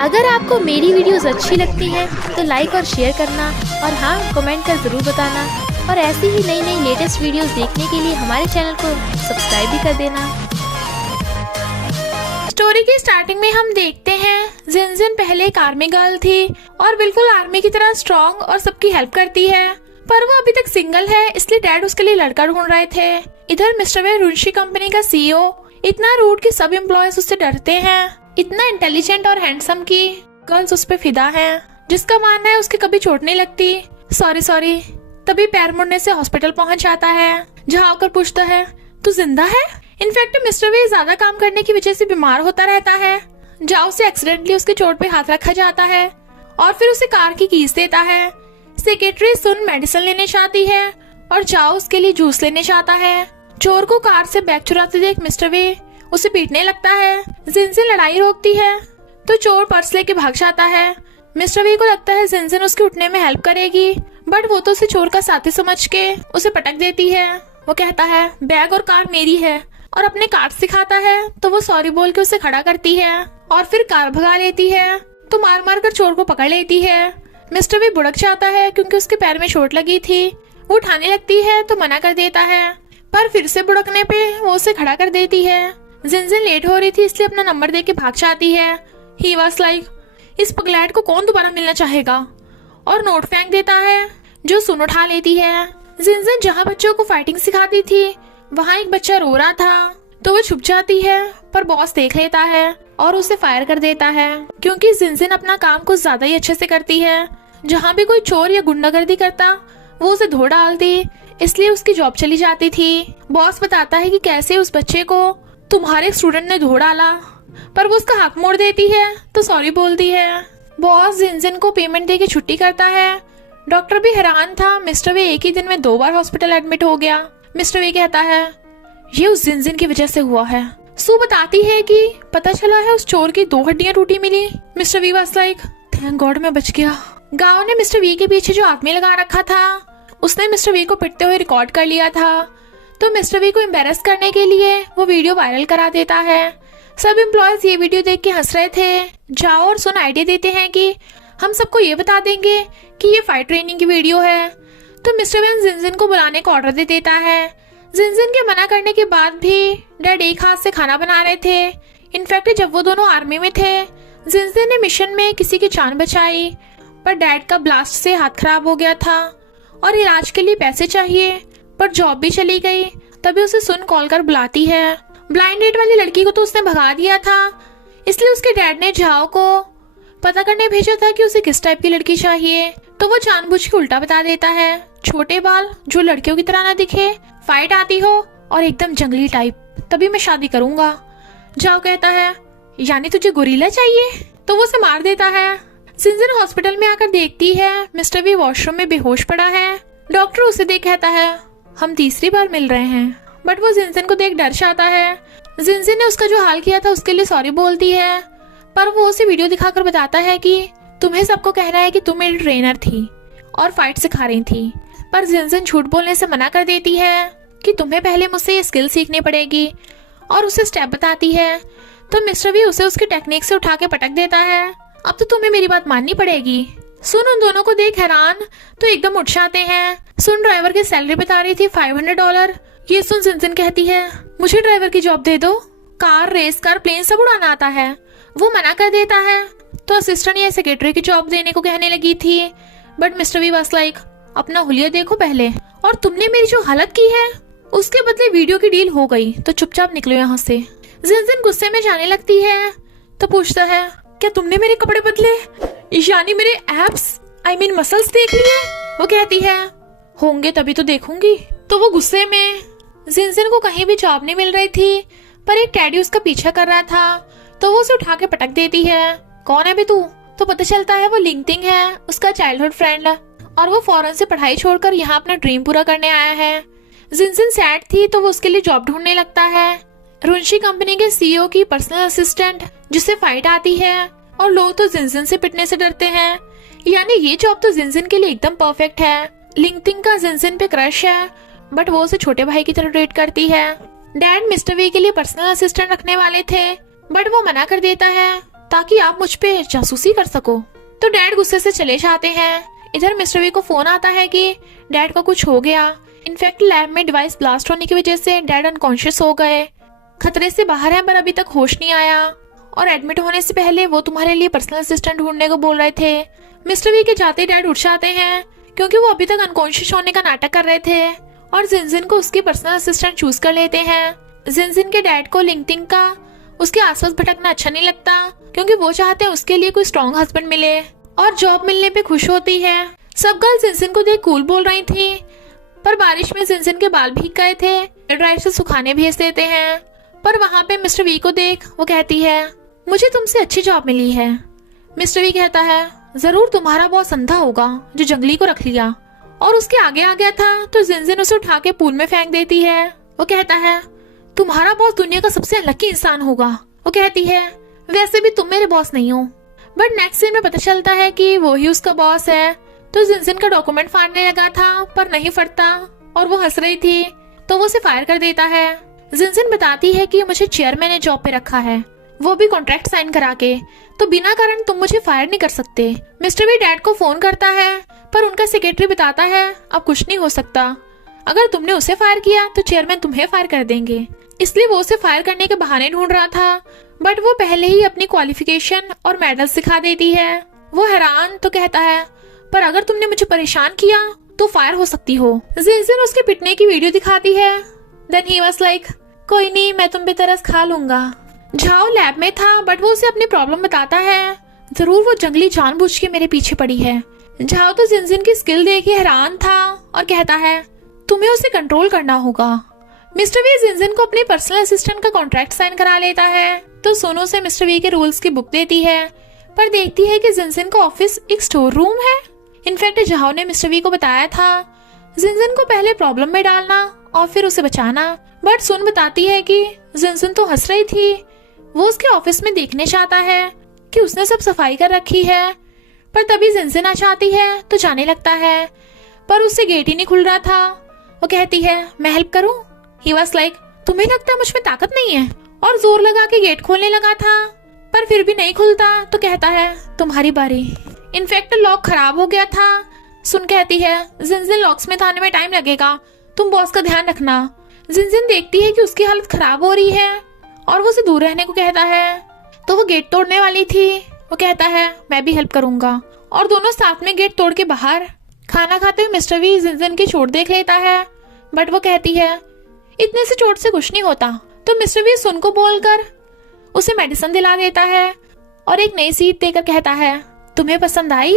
अगर आपको मेरी वीडियोस अच्छी लगती है तो लाइक और शेयर करना, और हाँ, कमेंट कर ज़रूर बताना। और ऐसी ही नई नई लेटेस्ट वीडियोस देखने के लिए हमारे चैनल को सब्सक्राइब भी कर देना। स्टोरी की स्टार्टिंग में हम देखते हैं जिनजिन पहले एक आर्मी गर्ल थी और बिल्कुल आर्मी की तरह स्ट्रॉन्ग और सबकी हेल्प करती है, पर वो अभी तक सिंगल है, इसलिए डैड उसके लिए लड़का ढूंढ रहे थे। इधर मिस्टर वे रुंशी कंपनी का सीईओ इतना रूड कि सब एम्प्लॉयज उससे डरते हैं, इतना इंटेलिजेंट और हैंडसम कि गर्ल्स उस पे फिदा हैं, जिसका मानना है उसके कभी चोट नहीं लगती। सॉरी। तभी पैर मुड़ने से हॉस्पिटल पहुंच जाता है, जहाँ आकर पूछता है तू जिंदा है। इनफैक्ट मिस्टर वे ज्यादा काम करने की वजह से बीमार होता रहता है। जाओ से एक्सीडेंटली उसके चोट पे हाथ रखा जाता है और फिर उसे कार की कीज देता है। सेक्रेटरी सुन मेडिसिन लेने चाहती है और जाओ उसके लिए जूस लेने चाहता है। चोर को कार से बैग चुराते देख मिस्टर वे उसे पीटने लगता है। जिनजिन लड़ाई रोकती है तो चोर पर्स लेके भाग जाता है। मिस्टर वे को लगता है जिनजिन उसके उठने में हेल्प करेगी, बट वो तो उसे चोर का साथी समझ के उसे पटक देती है। वो कहता है बैग और कार मेरी है, और अपने कार्ड सिखाता है तो वो सॉरी बोल के उसे खड़ा करती है और फिर कार भगा लेती है तो मार मार कर चोर को पकड़ लेती है। मिस्टर वे बुड़क जाता है क्योंकि उसके पैर में चोट लगी थी। वो उठाने लगती है तो मना कर देता है, पर फिर से बुड़कने पे वो उसे खड़ा कर देती है। जिनजिन लेट हो रही थी इसलिए अपना नंबर दे के भाग जाती है। ही वाज लाइक, इस पगलैट को कौन दोबारा मिलना चाहेगा, और नोट फेंक देता है जो सुन उठा लेती है। जिनजिन जहाँ बच्चों को फाइटिंग सिखाती थी वहाँ एक बच्चा रो रहा था तो वो छुप जाती है, पर बॉस देख लेता है और उसे फायर कर देता है, क्योंकि जिनजिन अपना काम कुछ ज्यादा ही अच्छे से करती है। जहाँ भी कोई चोर या गुंडागर्दी करता वो उसे धो डालती, इसलिए उसकी जॉब चली जाती थी। बॉस बताता है कि कैसे उस बच्चे को तुम्हारे स्टूडेंट ने धो डाला, पर वो उसका हाथ मोड़ देती है तो सॉरी बोलती है। बॉस जिनजिन को पेमेंट दे के छुट्टी करता है। डॉक्टर भी हैरान था, मिस्टर वे एक ही दिन में 2 बार हॉस्पिटल एडमिट हो गया। मिस्टर वे कहता है ये उस जिनजिन की वजह से हुआ है। सू बताती है कि पता चला है उस चोर की 2 हड्डियां टूटी मिली। Mister V was like, thank God मैं बच गया। गांव ने मिस्टर वी के पीछे जो आदमी लगा रखा था उसने मिस्टर वी को पिटते हुए रिकॉर्ड कर लिया था, तो मिस्टर वी को एम्बेरस करने के लिए वो वीडियो वायरल करा देता है। सब एम्प्लॉयज ये वीडियो देख के हंस रहे थे। जाओ और सुन आइडिया देते हैं कि हम सबको ये बता देंगे कि ये फाइट ट्रेनिंग की वीडियो है, तो मिस्टर वेन जिनजिन को बुलाने का ऑर्डर दे देता है। जिनजिन के मना करने के बाद भी डैड एक हाथ से खाना बना रहे थे। इनफैक्ट जब वो दोनों आर्मी में थे जिनजिन ने मिशन में किसी की जान बचाई, पर डैड का ब्लास्ट से हाथ खराब हो गया था और इलाज के लिए पैसे चाहिए, पर जॉब भी चली गई। तभी उसे सुन कॉल कर बुलाती है। ब्लाइंड डेट वाली लड़की को तो उसने भगा दिया था, इसलिए उसके डैड ने झाओ को पता करने भेजा था कि उसे किस टाइप की लड़की चाहिए, तो वो जानबूझ के उल्टा बता देता है। छोटे बाल, जो लड़कियों की तरह ना दिखे, फाइट आती हो और एकदम जंगली टाइप, तभी मैं शादी करूंगा। जाओ कहता है यानी तुझे गोरिल्ला चाहिए, तो वो उसे मार देता है। जिनजिन हॉस्पिटल में आकर देखती है मिस्टर वी वॉशरूम में बेहोश पड़ा है। डॉक्टर उसे देख कहता है हम तीसरी बार मिल रहे हैं, बट वो जिनजिन को देख डर जाता है। जिनजिन ने उसका जो हाल किया था उसके लिए सॉरी बोलती है, पर वो उसे वीडियो दिखाकर बताता है कि तुम्हें सबको कहना है कि तुम मेरी ट्रेनर थी और फाइट सिखा रही थी, पर जिनजिन झूठ बोलने से मना कर देती है कि तुम्हें पहले मुझसे ये स्किल सीखनी पड़ेगी, और उसे स्टेप बताती है। तो मिस्टर वी उसे उसकी टेक्निक से उठा के पटक देता है। अब तो तुम्हें मेरी बात माननी पड़ेगी। सुन उन दोनों को देख हैरान तो एकदम उठ जाते हैं। सुन ड्राइवर की सैलरी बता रही थी $500। ये सुन जिनजिन कहती है मुझे ड्राइवर की जॉब दे दो, कार, रेस कार, प्लेन सब उड़ाना आता है। वो मना कर देता है, तो असिस्टेंट या सेक्रेटरी की जॉब देने को कहने लगी थी, but mister V was like अपना हुलिया देखो पहले, और तुमने मेरी जो हालत की है उसके बदले वीडियो की डील हो गई, तो चुपचाप निकलो यहाँ से। जिनजिन गुस्से में जाने लगती है तो पूछता है क्या तुमने मेरे कपड़े बदले, यानी मेरे एब्स आई मीन मसल्स देख लिए? वो कहती है होंगे तभी तो देखूंगी। तो वो गुस्से में, जिनजिन को कहीं भी जॉब नहीं मिल रही थी, पर एक टैडी उसका पीछा कर रहा था, तो वो उसे उठा के पटक देती है। कौन है बे तू? तो पता चलता है वो लिंगटिंग है, उसका चाइल्डहुड फ्रेंड, और वो फॉरेन से पढ़ाई छोड़कर यहाँ अपना ड्रीम पूरा करने आया है। जिनजिन सैड थी तो वो उसके लिए जॉब ढूंढने लगता है। रुंशी कंपनी के सीईओ की पर्सनल असिस्टेंट, जिसे फाइट आती है, और लोग तो जिनजिन से पिटने से डरते हैं, यानी ये जॉब तो जिनजिन के लिए एकदम परफेक्ट है। लिंगटिंग का जिनजिन पे क्रश है, बट वो उसे छोटे भाई की तरह ट्रीट करती है। डैड मिस्टर वी के लिए पर्सनल असिस्टेंट रखने वाले थे, बट वो मना कर देता है ताकि आप मुझ पे जासूसी कर सको। तो डैड गुस्से से चले जाते हैं। इधर मिस्टर वी को फोन आता है कि डैड को कुछ हो गया। इनफैक्ट लैब में डिवाइस ब्लास्ट होने की वजह से डैड अनकॉन्शियस हो गए, खतरे से बाहर हैं पर अभी तक होश नहीं आया, और एडमिट होने से पहले वो तुम्हारे लिए पर्सनल असिस्टेंट ढूंढने को बोल रहे थे। मिस्टर वी के जाते डैड उठ जाते हैं क्योंकि वो अभी तक अनकॉन्शियस होने का नाटक कर रहे थे, और जिनजिन को उसकी पर्सनल असिस्टेंट चूज कर लेते हैं। जिनजिन के डैड को लिंक्डइन का उसके आसपास भटकना अच्छा नहीं लगता क्योंकि वो चाहते हैं उसके लिए कोई स्ट्रॉन्ग हस्बैंड मिले, और जॉब मिलने पे खुश होती है। सब गर्ल जिनजिन को देख कूल बोल रही थी, पर बारिश में जिनजिन के बाल भीग गए थे। ड्राइव से सुखाने भेज देते हैं, पर वहाँ पे मिस्टर वी को देख वो कहती है मुझे तुमसे अच्छी जॉब मिली है। मिस्टर वी कहता है जरूर तुम्हारा बॉस अंधा होगा जो जंगली को रख लिया, और उसके आगे आ गया था तो जिनजिन उसे उठा के पूल में फेंक देती है। वो कहता है तुम्हारा बॉस दुनिया का सबसे लकी इंसान होगा। वो कहती है वैसे भी तुम मेरे बॉस नहीं हो। बट नेक्स्ट सीन में पता चलता है कि वो ही उसका बॉस है। तो जिनजिन का डॉक्यूमेंट फाड़ने लगा था पर नहीं फटता, और वो हंस रही थी तो वो उसे फायर कर देता है। जिनजिन बताती है कि मुझे चेयरमैन ने जॉब पे रखा है, वो भी कॉन्ट्रैक्ट साइन करा के, तो बिना कारण तुम मुझे फायर नहीं कर सकते। मिस्टर वी डैड को फोन करता है पर उनका सेक्रेटरी बताता है अब कुछ नहीं हो सकता, अगर तुमने उसे फायर किया तो चेयरमैन तुम्हें फायर कर देंगे। इसलिए वो उसे फायर करने के बहाने ढूंढ रहा था, बट वो पहले ही अपनी क्वालिफिकेशन और मेडल्स दिखा देती है। वो हैरान तो कहता है पर अगर तुमने मुझे परेशान किया तो फायर हो सकती हो। जिनजिन उसके पिटने की वीडियो दिखाती है। देन ही वाज लाइक कोई नहीं, मैं तुम पे तरस खा लूंगा। झाओ लैब में था बट वो उसे अपनी प्रॉब्लम बताता है, जरूर वो जंगली जानबूझ के मेरे पीछे पड़ी है। झाओ तो जिनजिन की स्किल देख के हैरान था और कहता है तुम्हें उसे कंट्रोल करना होगा। मिस्टर वी जिनजिन को अपने पर्सनल असिस्टेंट का कॉन्ट्रैक्ट साइन करा लेता है, तो सोनू से मिस्टर वी के रूल्स की बुक देती है, पर देखती है कि जिनजिन का ऑफिस एक स्टोर रूम है। इनफैक्ट झाओ ने मिस्टर वी को बताया था जिनजिन को पहले प्रॉब्लम में डालना और फिर उसे बचाना, बट सुन बताती है कि जिनजिन तो हंस रही थी। वो उसके ऑफिस में देखने चाहता है कि उसने सब सफाई कर रखी है, पर तभी जिनजिन आ जाती है तो जाने लगता है, पर उससे गेट ही नहीं खुल रहा था। वो कहती है मैं हेल्प करूं? ही वाज लाइक तुम्हें लगता है मुझ में ताकत नहीं है, और जोर लगा के गेट खोलने लगा था पर फिर भी नहीं खुलता, तो कहता है तुम्हारी बारी। इनफैक्ट लॉक खराब हो गया था। सुन कहती है जिनजिन लॉक्स में आने में टाइम लगेगा, तुम बॉस का ध्यान रखना। जिनजिन देखती है कि उसकी हालत खराब हो रही है और वो उसे दूर रहने को कहता है, तो वो गेट तोड़ने वाली थी। वो कहता है मैं भी हेल्प करूंगा, और दोनों साथ में गेट तोड़ के बाहर। खाना खाते हुए मिस्टर वी जिनजिन की चोट देख लेता है, बट वो कहती है इतने से चोट से कुछ नहीं होता। तो मिस्टर वी सुन को बोलकर उसे मेडिसिन दिला देता है और एक नई सीट देकर कहता है तुम्हें पसंद आई?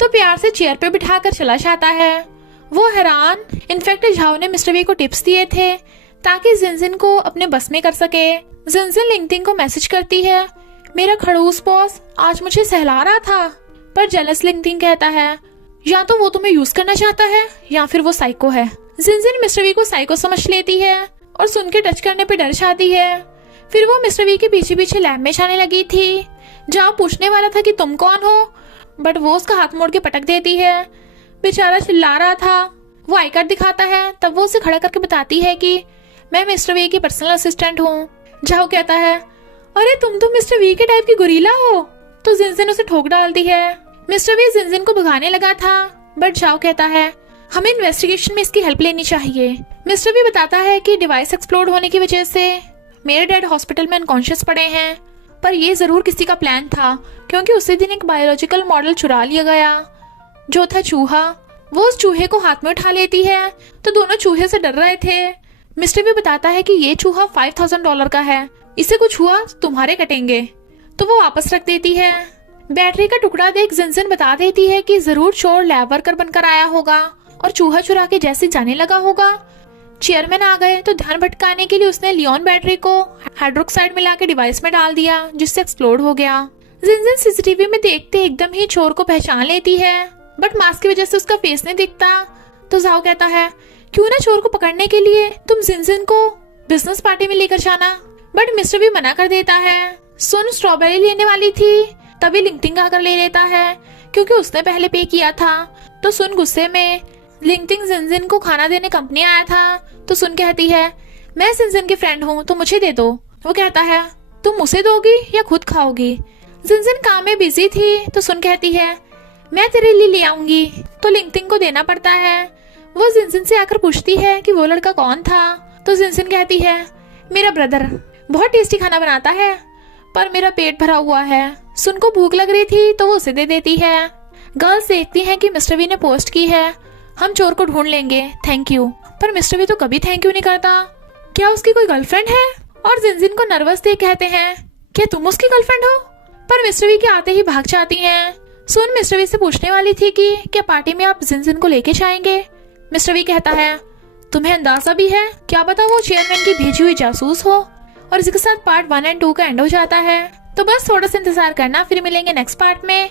तो प्यार से चेयर पे बिठाकर चला जाता है। वो हैरान। इनफैक्ट झाओ ने मिस्टर वी को टिप्स दिए थे ताकि जिनजिन को अपने बस में कर सके। जिनजिन लिंक्डइन को मैसेज करती है मेरा खड़ूस बॉस आज मुझे सहला रहा था, पर जेलस लिंक्डइन कहता है या तो वो तुम्हें यूज करना चाहता है या फिर वो साइको है। जिनजिन मिस्टर वी को साइको समझ लेती है और सुन के टच करने पे डर जाती है। फिर वो मिस्टर वी के पीछे पीछे लैब में जाने लगी थी। जाओ पूछने वाला था कि तुम कौन हो, बट वो उसका हाथ मोड़ के पटक देती है। बेचारा चिल्ला रहा था। वो आई कार्ड दिखाता है, तब वो उसे खड़ा करके बताती है कि मैं मिस्टर वी की पर्सनल असिस्टेंट हूँ। जाओ कहता है अरे तुम तो मिस्टर वी के टाइप की गोरिल्ला हो। तो जिनजिन उसे ठोक डालती है। मिस्टर वी जिनजिन को भगाने लगा था, बट जाओ कहता है हमें इन्वेस्टिगेशन में इसकी हेल्प लेनी चाहिए। मिस्टर वी बताता है कि डिवाइस एक्सप्लोड होने की वजह से मेरे डैड हॉस्पिटल में अनकॉन्शियस पड़े हैं, पर ये जरूर किसी का प्लान था क्योंकि उसी दिन एक बायोलॉजिकल मॉडल चुरा लिया गया जो था चूहा। वो उस चूहे को हाथ में उठा लेती है तो दोनों चूहे से डर रहे थे। मिस्टर वी बताता है कि ये चूहा $5000 का है, इसे कुछ हुआ तो तुम्हारे कटेंगे, तो वो वापस रख देती है। बैटरी का टुकड़ा देख जिनजिन बता देती है कि जरूर चोर लैब वर्कर बनकर आया होगा और चूहा चुरा के जैसे जाने लगा होगा। चेयरमैन आ गए तो ध्यान भटकाने के लिए उसने लियोन बैटरी को हाइड्रोक्साइड मिला के डिवाइस में डाल दिया जिससे एक्सप्लोड हो गया। जिनजिन सीसीटीवी में देखते एकदम ही चोर को पहचान लेती है, बट मास्क की वजह से उसका फेस नहीं दिखता। तो जाओ कहता है क्यों ना चोर को पकड़ने के लिए तुम जिनजिन को बिजनेस पार्टी में लेकर जाना, बट मिस्टर भी मना कर देता है। सुन स्ट्रॉबेरी लेने वाली थी तभी लिंक्डइन आकर ले लेता है क्योंकि उसने पहले पे किया था। तो सुन गुस्से में लिंक्डइन जिनजिन को खाना देने कंपनी आया था। तो सुन कहती है मैं जिनजिन की फ्रेंड हूँ तो मुझे दे दो। वो कहता है तुम उसे दोगी या खुद खाओगी? जिनजिन काम में बिजी थी तो सुन कहती है मैं तेरे लिए ले आऊंगी, तो लिंगतिंग को देना पड़ता है। वो जिनजिन से आकर पूछती है कि वो लड़का कौन था, तो जिनजिन कहती है मेरा ब्रदर बहुत टेस्टी खाना बनाता है, पर मेरा पेट भरा हुआ है। सुन को भूख लग रही थी तो वो उसे दे देती है। गर्ल्स देखती हैं कि मिस्टर वी ने पोस्ट की है हम चोर को ढूंढ लेंगे, थैंक यू। पर मिस्टर वी तो कभी थैंक यू नहीं करता। क्या उसकी कोई गर्लफ्रेंड है? और जिनजिन को नर्वस देख कहते हैं क्या तुम उसकी गर्लफ्रेंड हो? पर मिस्टर वी के आते ही भाग जाती हैं। सुन मिस्टर वी से पूछने वाली थी कि क्या पार्टी में आप जिनजिन को लेके जाएंगे। मिस्टर वी कहता है तुम्हें अंदाजा भी है, क्या पता वो चेयरमैन की भेजी हुई जासूस हो। और इसके साथ पार्ट 1 और 2 का एंड हो जाता है। तो बस थोड़ा सा इंतजार करना, फिर मिलेंगे नेक्स्ट पार्ट में।